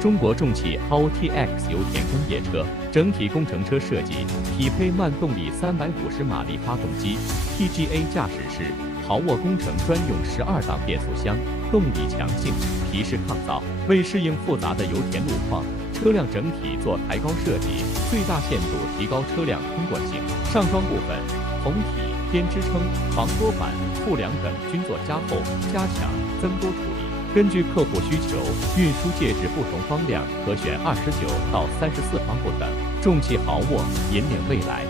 中国重汽 HAO TX 油田工业车，整体工程车设计匹配慢动力350马力发动机 ，TGA 驾驶室，豪沃工程专用12档变速箱，动力强劲，皮实抗造。为适应复杂的油田路况，车辆整体做抬高设计，最大限度提高车辆通过性。上装部分，红体、边支撑、防脱板、副梁等均做加厚、加强、增多处理。根据客户需求，运输介质不同方量可选29到34方不等。重汽豪沃，引领未来。